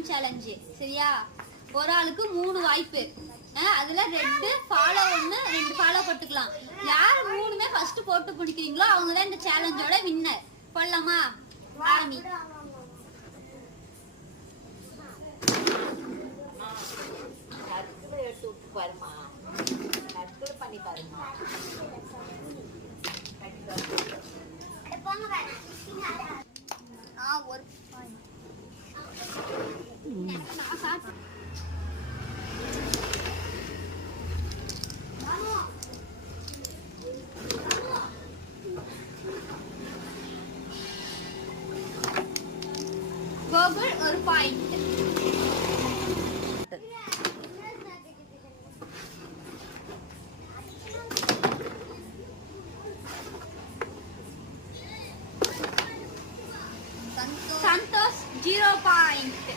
Fun challenge. சரியா? ஒரு ஆளுக்கு 3 வாய்ப்பு. அதுல 2 ஃபாலோ 1 2 ஃபாலோ போட்டுக்கலாம். யார் 3மே ஃபர்ஸ்ட் போட்டு பிடிக்கிறீங்களோ அவங்க தான் இந்த சேலஞ்சோட வின்னர். போடலாமா? ஆரம்பி. பாருமா, பண்ணி பாருமா. ஒரு